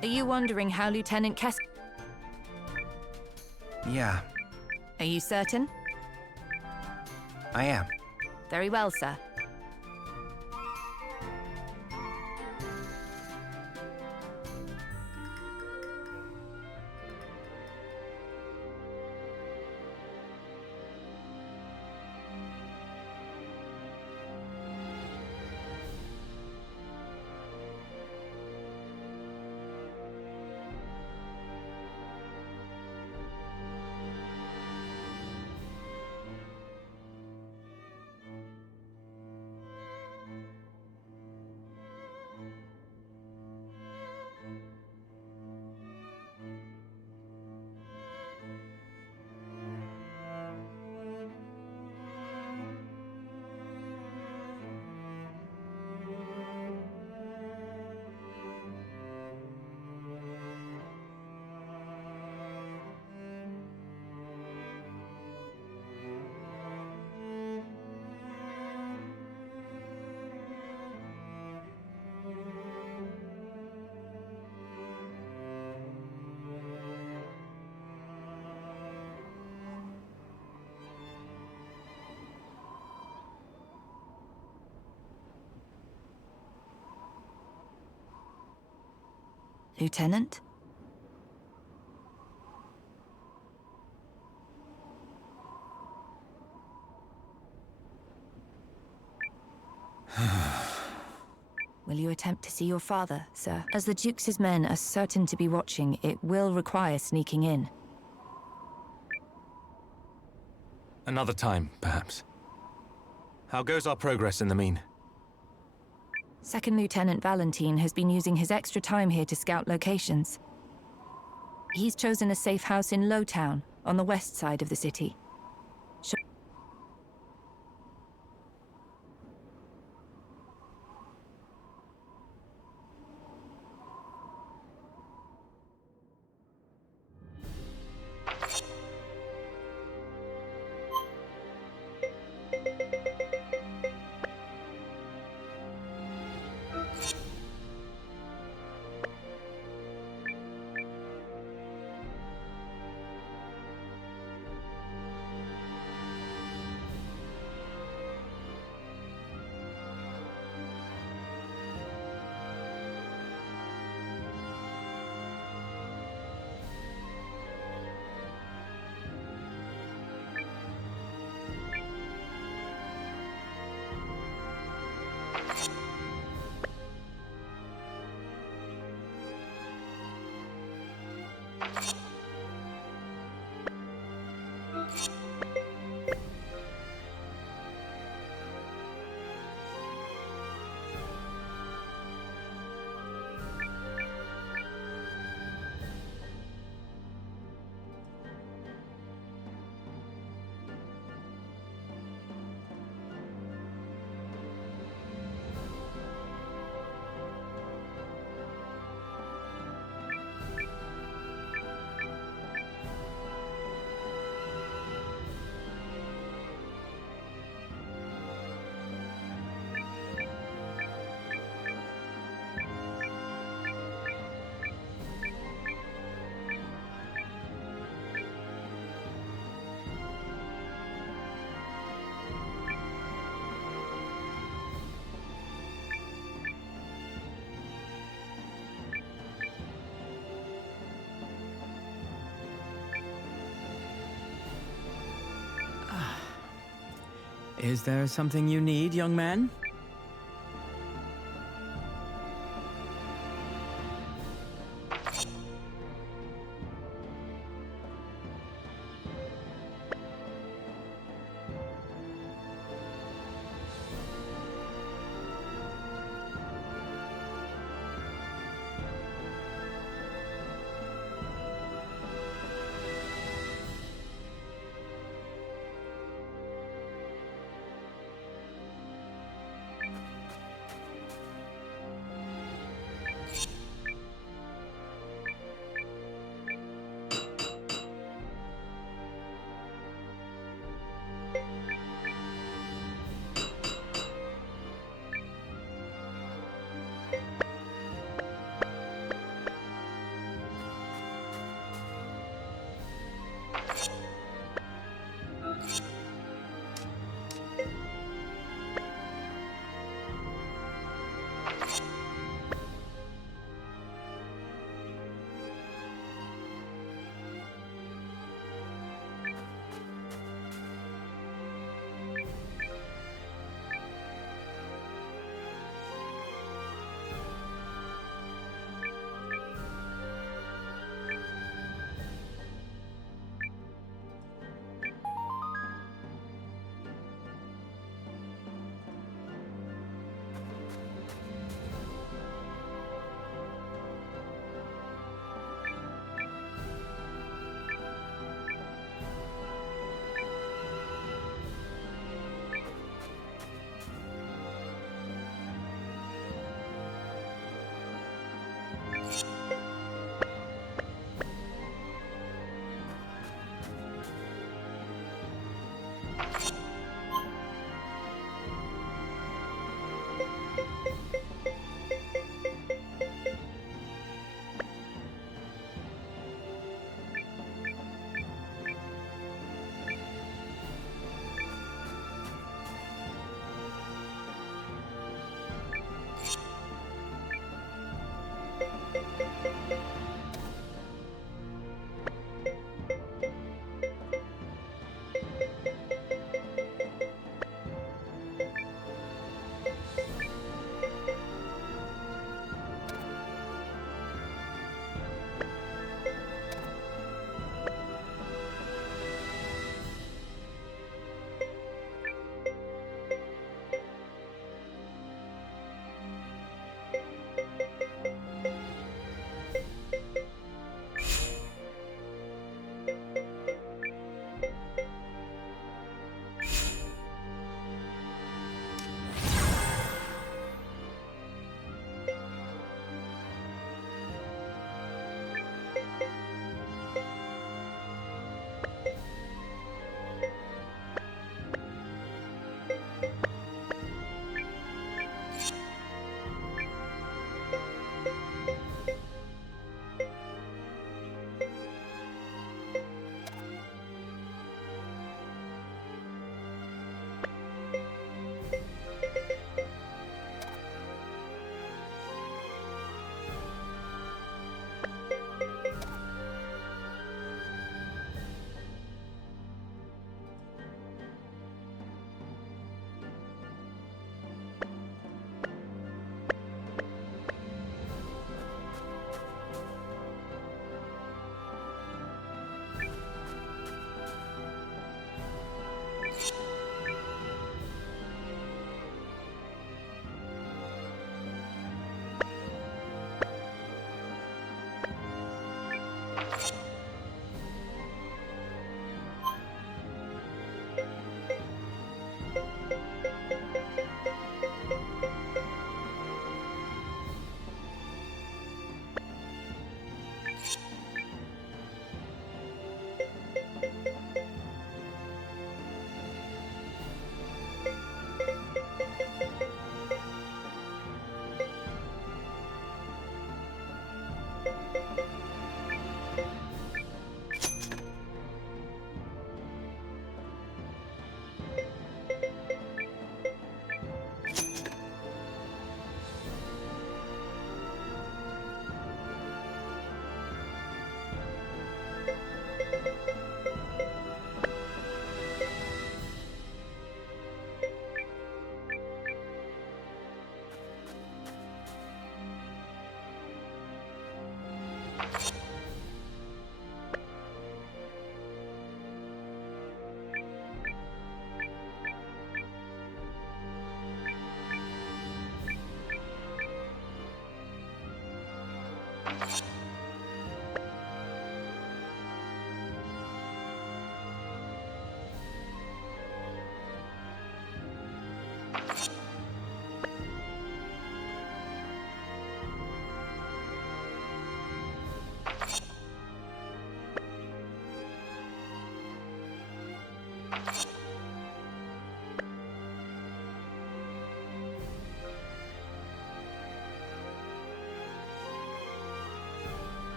Are you wondering how Lieutenant Yeah, Are you certain? I am. Very well, sir. Lieutenant? Will you attempt to see your father, sir? As the Duke's men are certain to be watching, it will require sneaking in. Another time, perhaps. How goes our progress in the mean? Second Lieutenant Valentine has been using his extra time here to scout locations. He's chosen a safe house in Lowtown, on the west side of the city. Is there something you need, young man?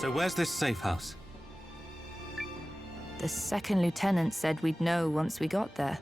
So where's this safe house? The second lieutenant said we'd know once we got there.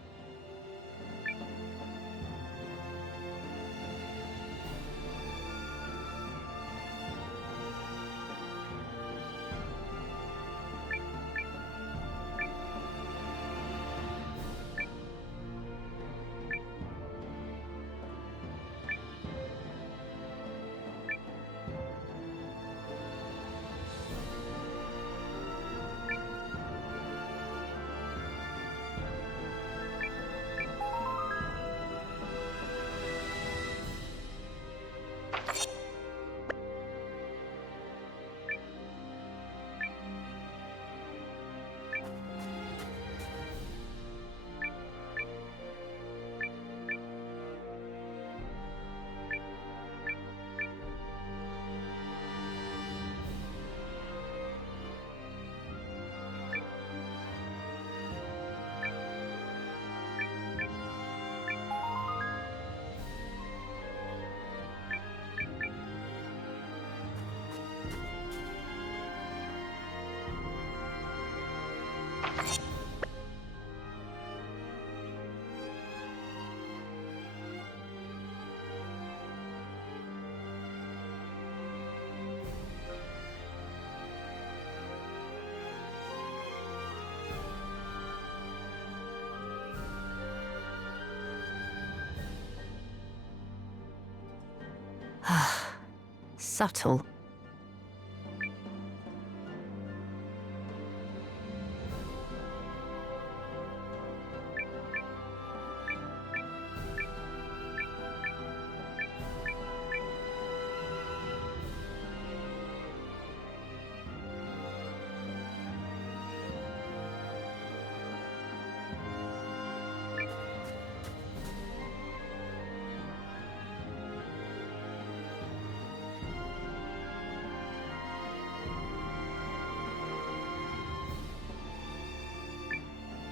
Subtle.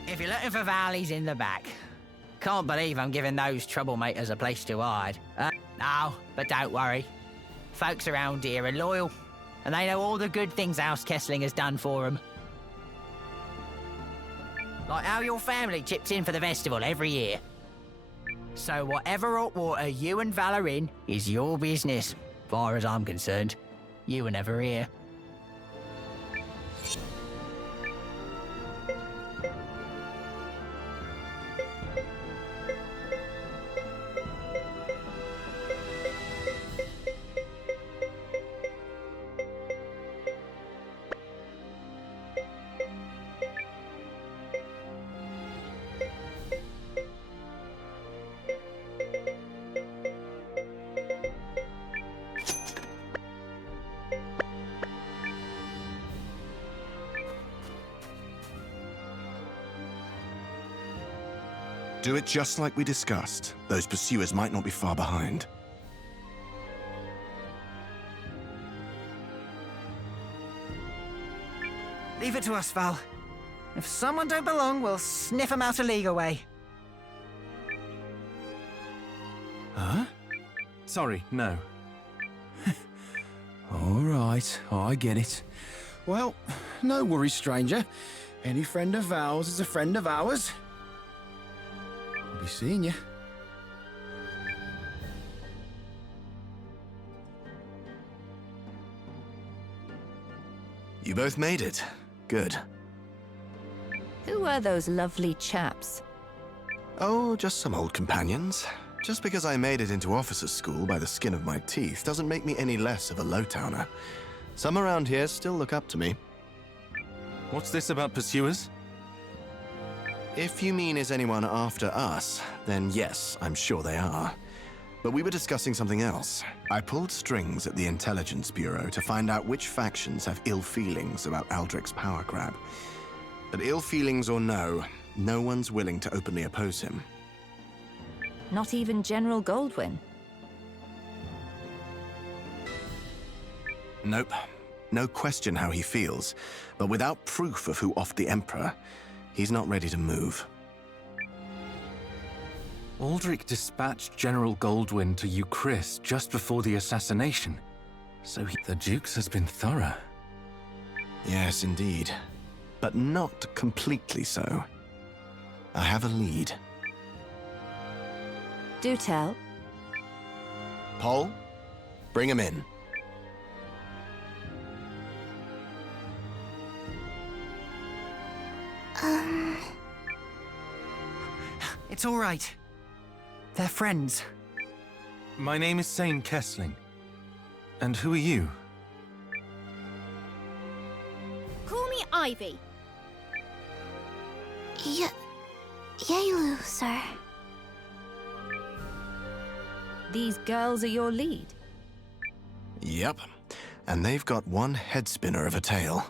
If you're looking for Val, he's in the back. Can't believe I'm giving those troublemakers a place to hide. No, but don't worry. Folks around here are loyal, and they know all the good things House Kessling has done for them. Like how your family chips in for the festival every year. So whatever hot water you and Val are in is your business, far as I'm concerned. You were never here. Do it just like we discussed. Those pursuers might not be far behind. Leave it to us, Val. If someone don't belong, we'll sniff them out a league away. Huh? Sorry, no. All right, I get it. Well, no worries, stranger. Any friend of Val's is a friend of ours. I'll be seeing you. You both made it. Good. Who were those lovely chaps? Oh, just some old companions. Just because I made it into officers' school by the skin of my teeth doesn't make me any less of a low-towner. Some around here still look up to me. What's this about pursuers? If you mean is anyone after us, then yes, I'm sure they are. But we were discussing something else. I pulled strings at the Intelligence Bureau to find out which factions have ill feelings about Aldrich's power grab. But ill feelings or no, no one's willing to openly oppose him. Not even General Goldwyn. Nope. No question how he feels. But without proof of who offed the Emperor, he's not ready to move. Aldrich dispatched General Goldwyn to Euchris just before the assassination. So the Duke's has been thorough. Yes, indeed. But not completely so. I have a lead. Do tell. Paul, bring him in. It's all right. They're friends. My name is Eiyuden Kessling. And who are you? Call me Ivy. Yaelu, sir. These girls are your lead. Yep. And they've got one head spinner of a tail.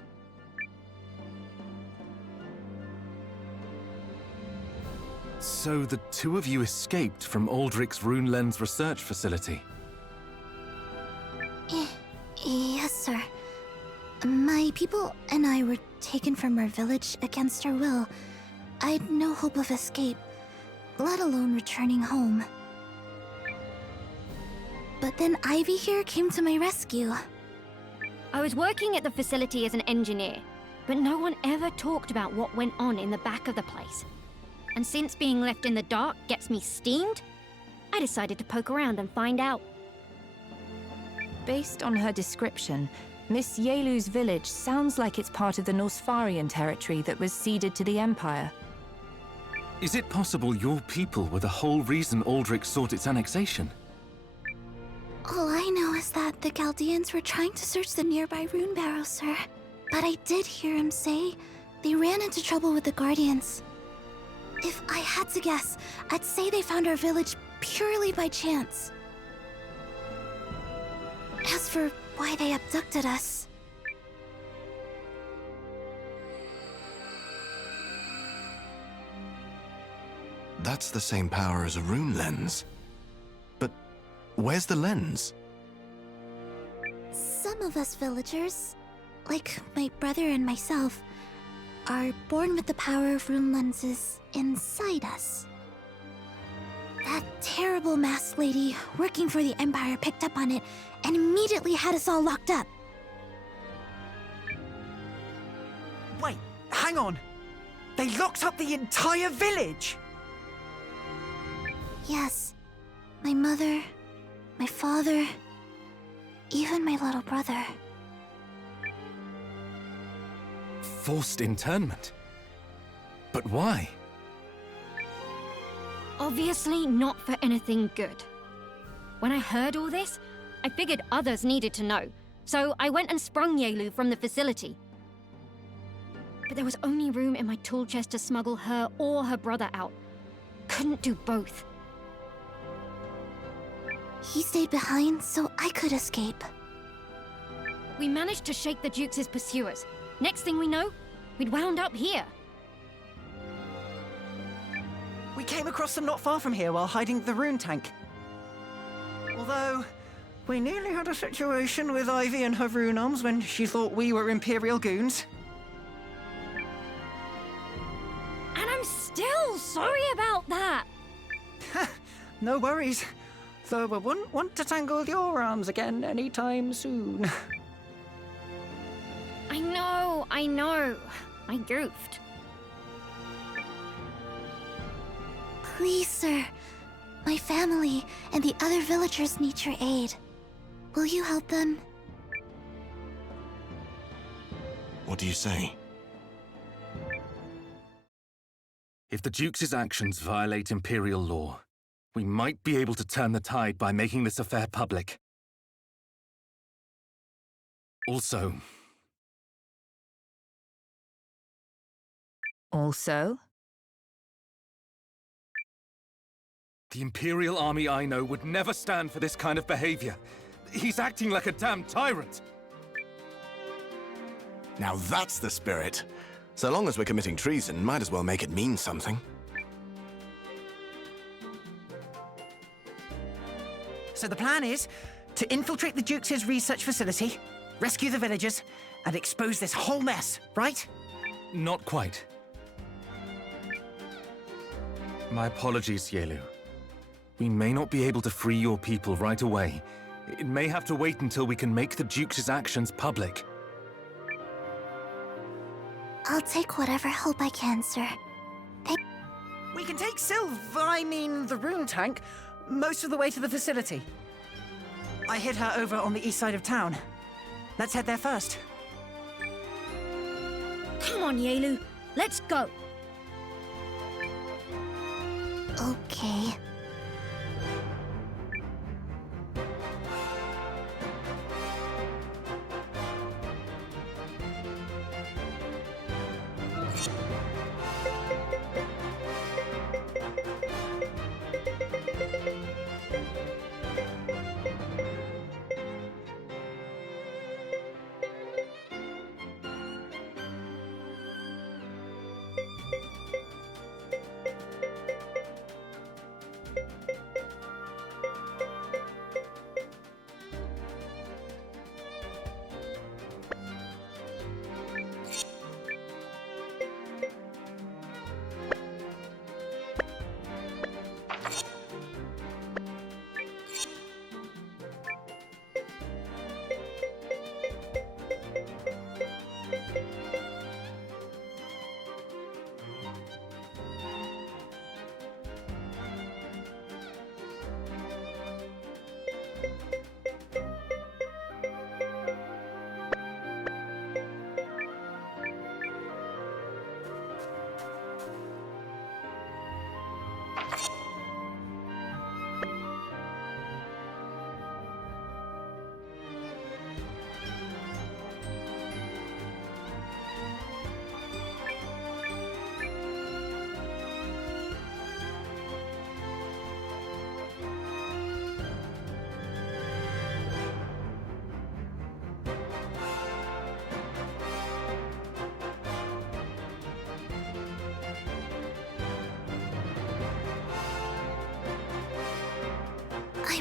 So the two of you escaped from Aldrich's Rune Lens research facility? Yes, sir. My people and I were taken from our village against our will. I'd no hope of escape, let alone returning home. But then Ivy here came to my rescue. I was working at the facility as an engineer, but no one ever talked about what went on in the back of the place. And since being left in the dark gets me steamed, I decided to poke around and find out. Based on her description, Miss Yaelu's village sounds like it's part of the Norsfarian territory that was ceded to the Empire. Is it possible your people were the whole reason Aldrich sought its annexation? All I know was that the Chaldeans were trying to search the nearby rune barrow, sir. But I did hear him say they ran into trouble with the Guardians. If I had to guess, I'd say they found our village purely by chance. As for why they abducted us... That's the same power as a rune lens. But where's the lens? Some of us villagers, like my brother and myself, are born with the power of rune lenses inside us. That terrible masked lady working for the Empire picked up on it and immediately had us all locked up. Wait, hang on! They locked up the entire village! Yes, my mother, my father, even my little brother. Forced internment? But why? Obviously not for anything good. When I heard all this, I figured others needed to know, so I went and sprung Yelu from the facility. But there was only room in my tool chest to smuggle her or her brother out. Couldn't do both. He stayed behind so I could escape. We managed to shake the Duke's pursuers. Next thing we know, we'd wound up here. We came across them not far from here while hiding the rune tank. Although, we nearly had a situation with Ivy and her rune arms when she thought we were Imperial goons. And I'm still sorry about that. No worries. Though I wouldn't want to tangle your arms again anytime soon. I know. I goofed. Please, sir. My family and the other villagers need your aid. Will you help them? What do you say? If the Duke's actions violate Imperial law, we might be able to turn the tide by making this affair public. Also... The Imperial army I know would never stand for this kind of behavior. He's acting like a damn tyrant. Now that's the spirit. So long as we're committing treason, might as well make it mean something. So the plan is to infiltrate the Duke's research facility, rescue the villagers, and expose this whole mess, right? Not quite. My apologies, Yelu. We may not be able to free your people right away. It may have to wait until we can make the Duke's actions public. I'll take whatever help I can, sir. We can take the rune tank, most of the way to the facility. I hid her over on the east side of town. Let's head there first. Come on, Yelu. Let's go. Okay.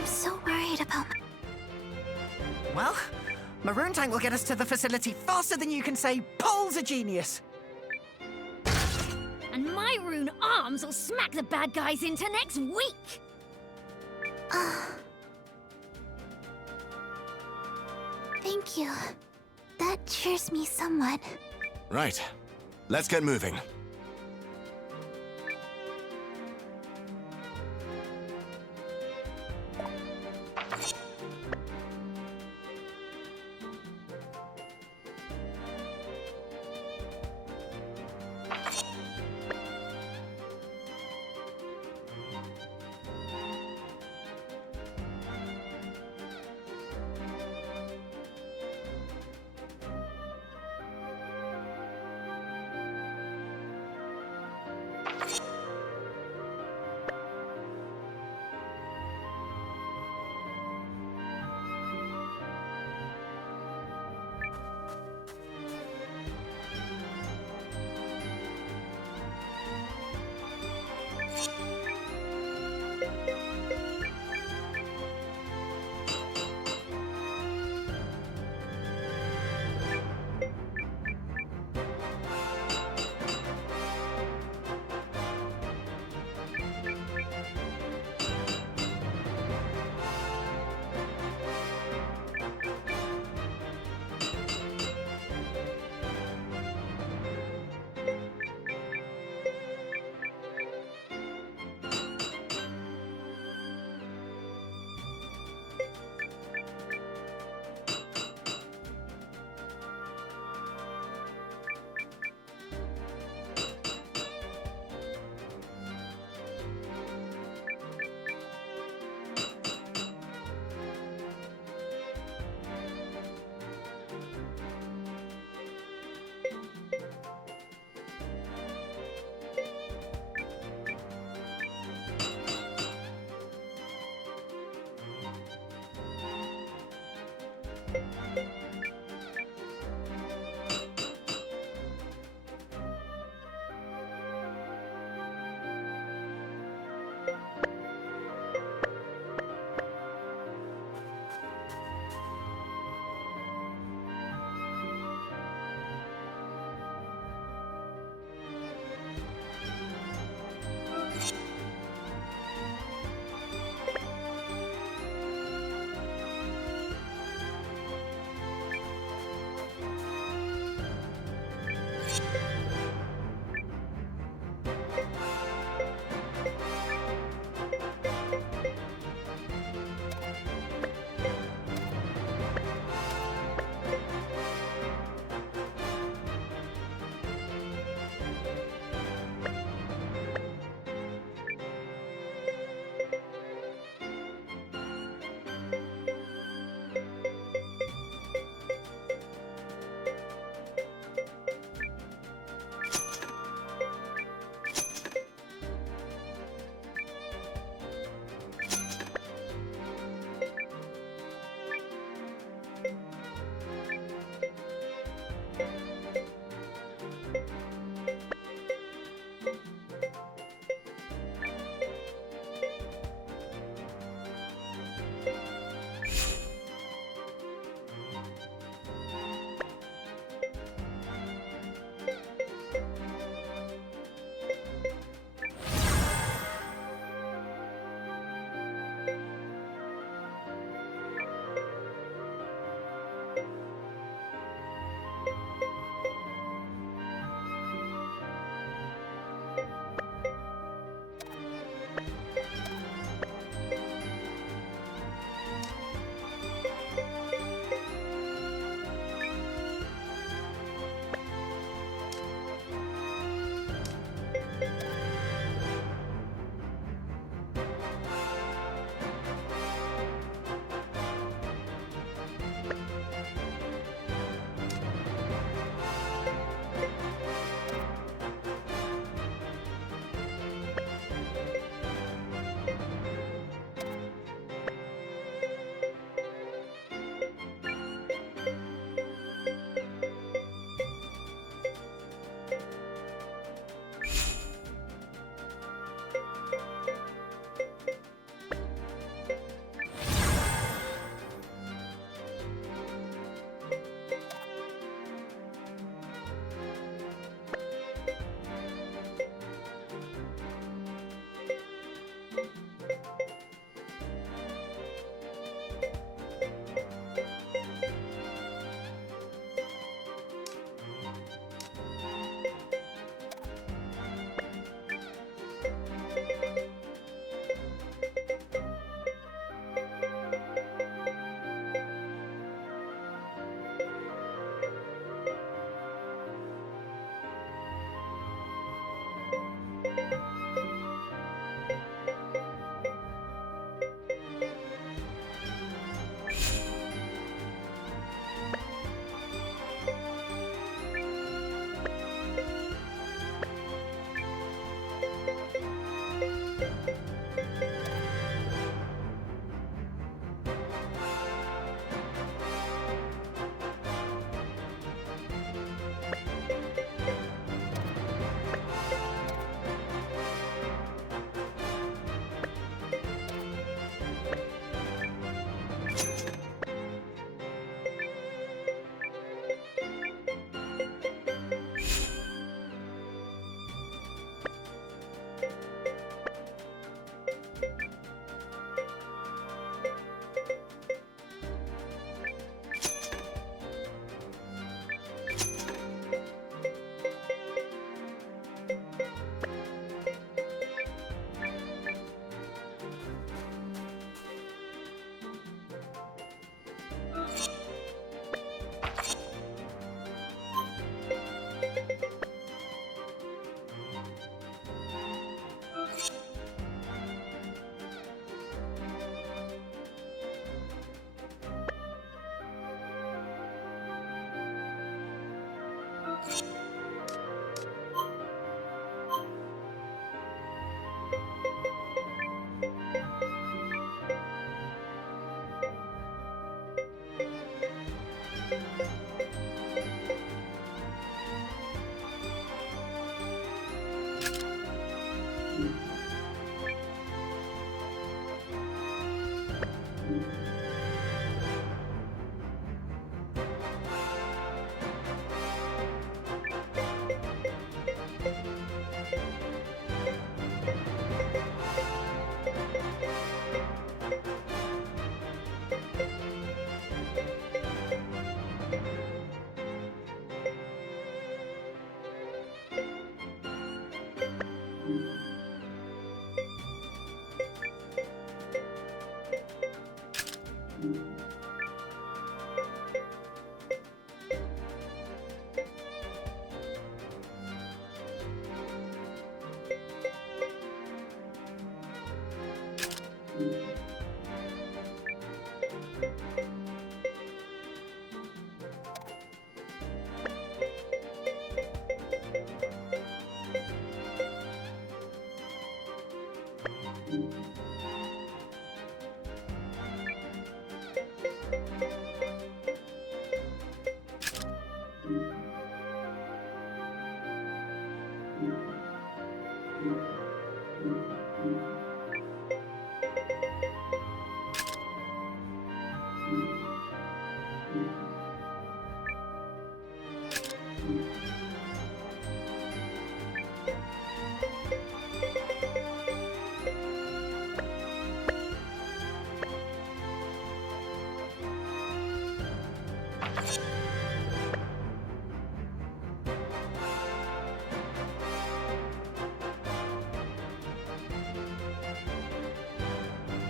I'm so worried about my... Well, Maroon Tank will get us to the facility faster than you can say Paul's a genius. And my rune arms will smack the bad guys into next week! Thank you. That cheers me somewhat. Right. Let's get moving.